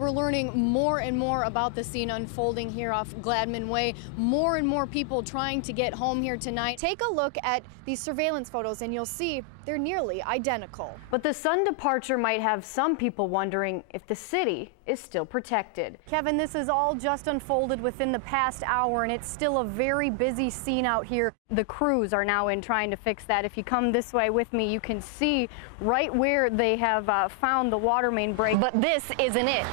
We're learning more and more about the scene unfolding here off Gladman Way. More and more people trying to get home here tonight. Take a look at these surveillance photos and you'll see they're nearly identical. But the sun departure might have some people wondering if the city is still protected. Kevin, this is all just unfolded within the past hour and it's still a very busy scene out here. The crews are now in trying to fix that. If you come this way with me, you can see right where they have found the water main break. But this isn't it.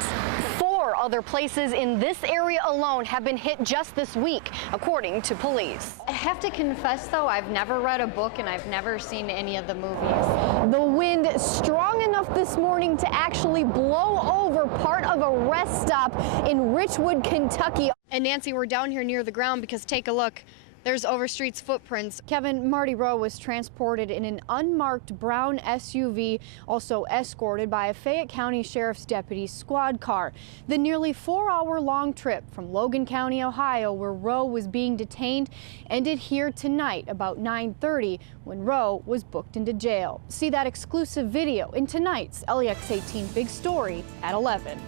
4 other places in this area alone have been hit just this week, according to police. I have to confess, though, I've never read a book and I've never seen any of the movies. The wind strong enough this morning to actually blow over part of a rest stop in Richwood, Kentucky. And Nancy, we're down here near the ground because take a look. There's Overstreet's footprints. Kevin, Marty Rowe was transported in an unmarked brown SUV, also escorted by a Fayette County Sheriff's Deputy squad car. The nearly 4-hour-long trip from Logan County, Ohio, where Rowe was being detained, ended here tonight about 9:30 when Rowe was booked into jail. See that exclusive video in tonight's LEX 18 Big Story at 11.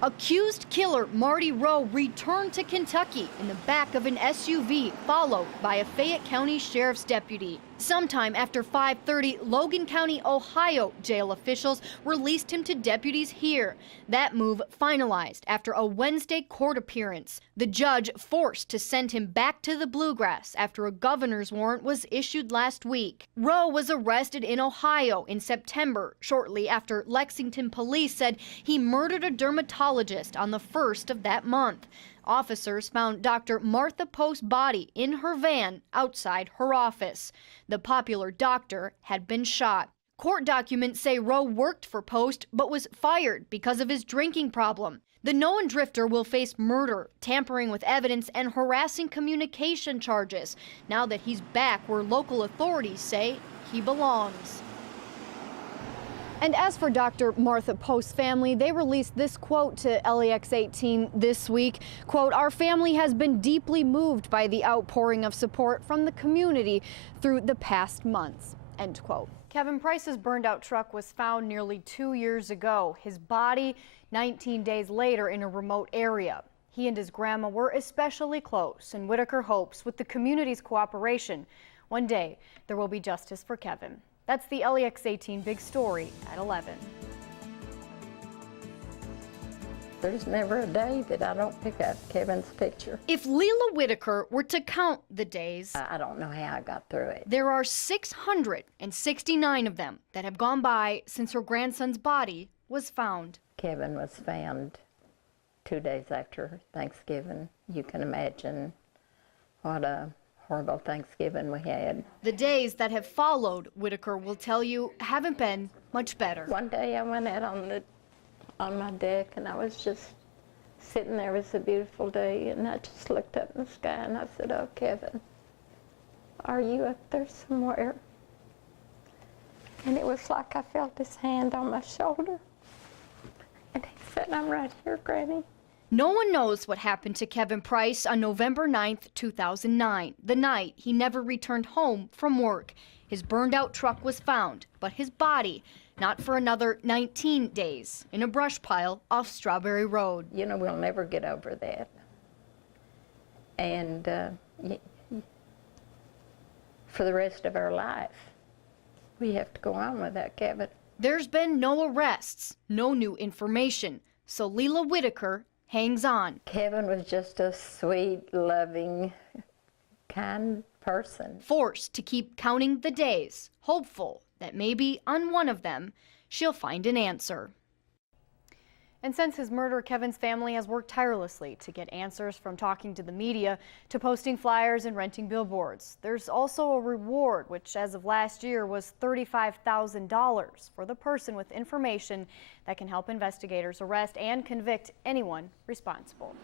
Accused killer Marty Rowe returned to Kentucky in the back of an SUV, followed by a Fayette County Sheriff's deputy. Sometime after 5:30, Logan County, Ohio jail officials released him to deputies here. That move finalized after a Wednesday court appearance. The judge forced to send him back to the Bluegrass after a governor's warrant was issued last week. Rowe was arrested in Ohio in September, shortly after Lexington police said he murdered a dermatologist on the 1st of that month. Officers found Dr. Martha Post's body in her van outside her office. The popular doctor had been shot. Court documents say Rowe worked for Post but was fired because of his drinking problem. The known drifter will face murder, tampering with evidence, and harassing communication charges now that he's back where local authorities say he belongs. And as for Dr. Martha Post's family, they released this quote to LEX 18 this week. Quote, "Our family has been deeply moved by the outpouring of support from the community through the past months." End quote. Kevin Price's burned out truck was found nearly 2 years ago. His body 19 days later in a remote area. He and his grandma were especially close, and Whitaker hopes with the community's cooperation, one day there will be justice for Kevin. That's the LEX 18 Big Story at 11. There's never a day that I don't pick up Kevin's picture. If Leila Whitaker were to count the days, I don't know how I got through it. There are 669 of them that have gone by since her grandson's body was found. Kevin was found 2 days after Thanksgiving. You can imagine what a horrible Thanksgiving we had. The days that have followed, Whitaker will tell you, haven't been much better. One day I went out on my deck and I was just sitting there. It was a beautiful day and I just looked up in the sky and I said, "Oh, Kevin, are you up there somewhere?" And it was like I felt his hand on my shoulder. And he said, "I'm right here, Granny." No one knows what happened to Kevin Price on November 9th, 2009, the night he never returned home from work. His burned-out truck was found, but his body not for another 19 days in a brush pile off Strawberry Road. You know, we'll never get over that. And for the rest of our life, we have to go on with that, Kevin. There's been no arrests, no new information, so Leila Whitaker hangs on. Kevin was just a sweet, loving, kind person. Forced to keep counting the days, hopeful that maybe on one of them she'll find an answer. And since his murder, Kevin's family has worked tirelessly to get answers, from talking to the media to posting flyers and renting billboards. There's also a reward, which as of last year was $35,000 for the person with information that can help investigators arrest and convict anyone responsible.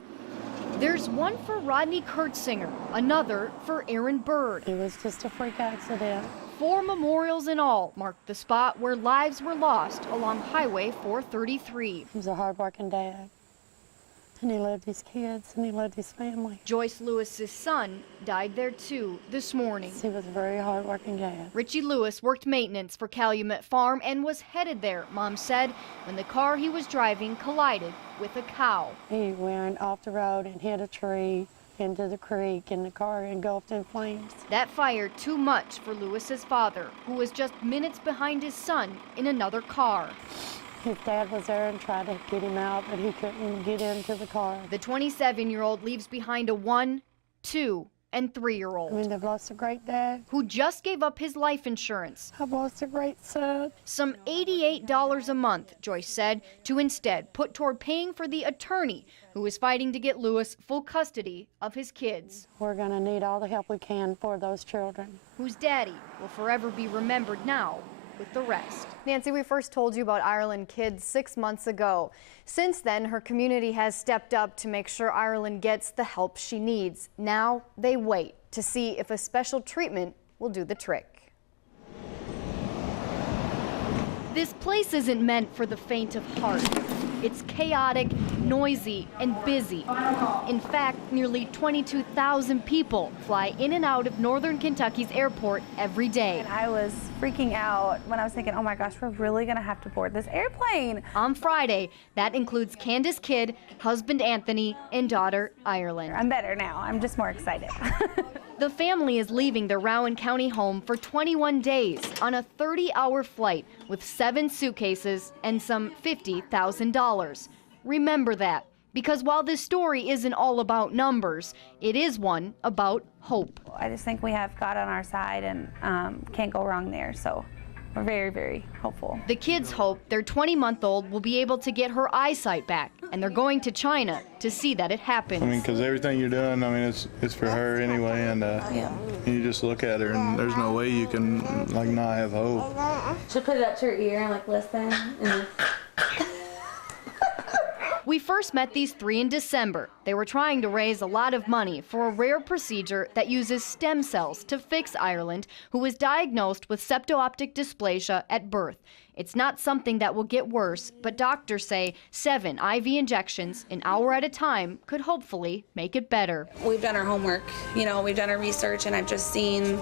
There's one for Rodney Kurtzinger, another for Aaron Bird. It was just a freak accident. 4 memorials in all marked the spot where lives were lost along Highway 433. He was a hard-working dad. And he loved his kids and he loved his family. Joyce Lewis's son died there too this morning. He was a very hard-working dad. Richie Lewis worked maintenance for Calumet Farm and was headed there, Mom said, when the car he was driving collided with a cow. He went off the road and hit a tree into the creek, and the car engulfed in flames. That fire too much for Lewis's father, who was just minutes behind his son in another car. His dad was there and tried to get him out, but he couldn't get into the car. The 27-year-old leaves behind a 1, 2, and 3-year-old. I mean, they've lost a great dad. Who just gave up his life insurance. I've lost a great son. Some $88 a month, Joyce said, to instead put toward paying for the attorney who is fighting to get Lewis full custody of his kids. We're going to need all the help we can for those children. Whose daddy will forever be remembered now with the rest. Nancy, we first told you about Ireland Kids 6 months ago. Since then, her community has stepped up to make sure Ireland gets the help she needs. Now they wait to see if a special treatment will do the trick. This place isn't meant for the faint of heart. It's chaotic, noisy, and busy. In fact, nearly 22,000 people fly in and out of northern Kentucky's airport every day. And I was freaking out when I was thinking, oh my gosh, we're really gonna have to board this airplane. On Friday, that includes Candace Kidd, husband Anthony, and daughter Ireland. I'm better now, I'm just more excited. The family is leaving their Rowan County home for 21 days on a 30-hour flight with 7 suitcases and some $50,000. Remember that, because while this story isn't all about numbers, it is one about hope. I just think we have God on our side and can't go wrong there, so we're very, very hopeful. The kids hope their 20-month-old will be able to get her eyesight back, and they're going to China to see that it happens. I mean, because everything you're doing, I mean, it's for her anyway, and you just look at her, and there's no way you can, like, not have hope. Should put it up to her ear and, like, listen. And We first met these 3 in December. They were trying to raise a lot of money for a rare procedure that uses stem cells to fix Ireland, who was diagnosed with septo-optic dysplasia at birth. It's not something that will get worse, but doctors say 7 IV injections, an hour at a time, could hopefully make it better. We've done our homework, you know, we've done our research, and I've just seen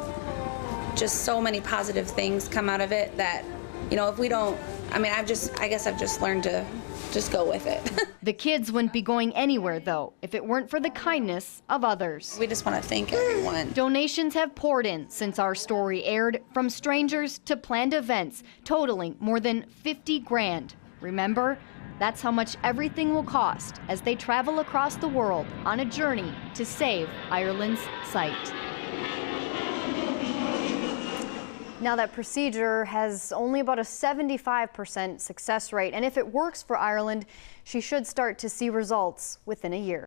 just so many positive things come out of it that, you know, if we don't, I mean, I guess I've just learned to just go with it. The kids wouldn't be going anywhere, though, if it weren't for the kindness of others. We just want to thank everyone. Donations have poured in since our story aired, from strangers to planned events, totaling more than 50 grand. Remember, that's how much everything will cost as they travel across the world on a journey to save Ireland's sight. Now, that procedure has only about a 75% success rate, and if it works for Ireland, she should start to see results within a year.